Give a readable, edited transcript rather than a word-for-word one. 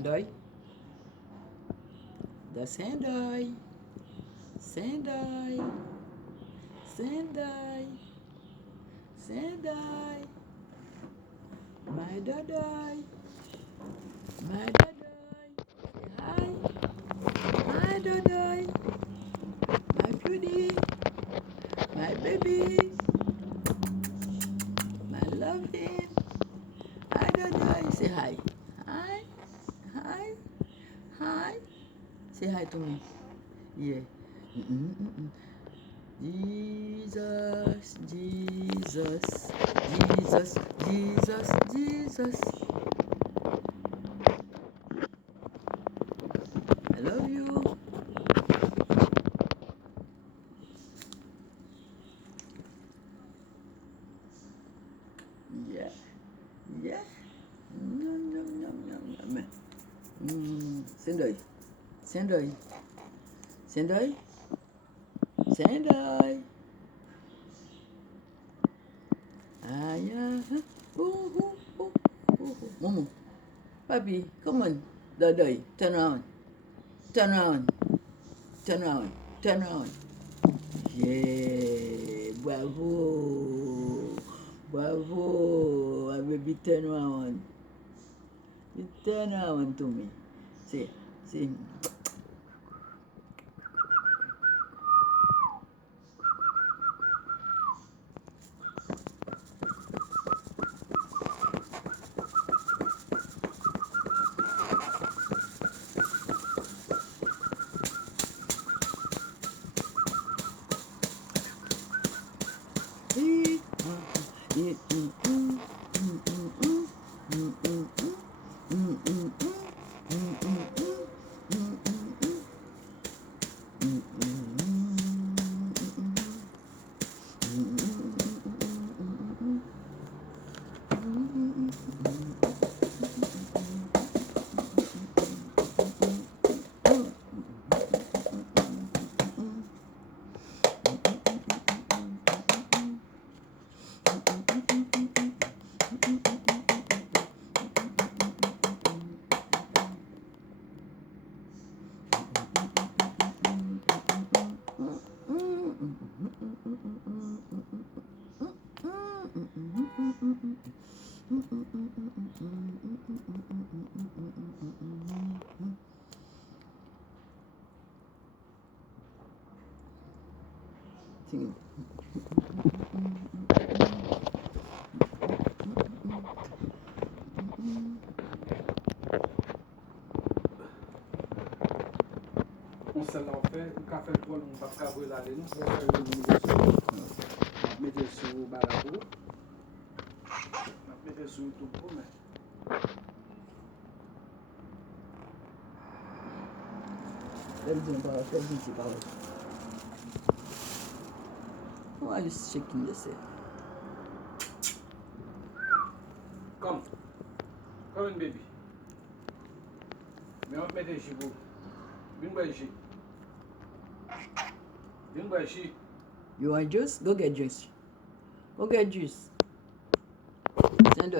Sandoy. The Sandoy. Sandoy. Sandoy. Sandoy. My Dodoy. My Dodoy. Hi. Hi, Dodoy. My cutie. My baby. My loving. Hi, Dodoy. Say hi. Hi. Hi. Hi. Say hi to me. Yeah. Jesus, Jesus, Jesus, Jesus, Jesus. I love you. Yeah, yeah. Nom, nom, nom, nom, nom. Sandoy, Sandoy, Sandoy, Sandoy. Ah, yeah. Ooh, ooh, ooh, ooh. Momo, Papi, come on. Dodoy, turn around, turn around, turn around, turn around. Yeah, bravo, bravo. My baby, turn around. You turn around to me. See, see. Sing. On se l'a fait, on a fait le vol, on va pas brûler là, nous, on va faire le nouveau on va mettre sur le balado, on va mettre sur le tout pour mais. Why are you shaking yourself? Come in, baby. Mais on va mettre ici, vous. Viens voir ici. Viens voir ici. You want juice? Go get juice. Go get juice.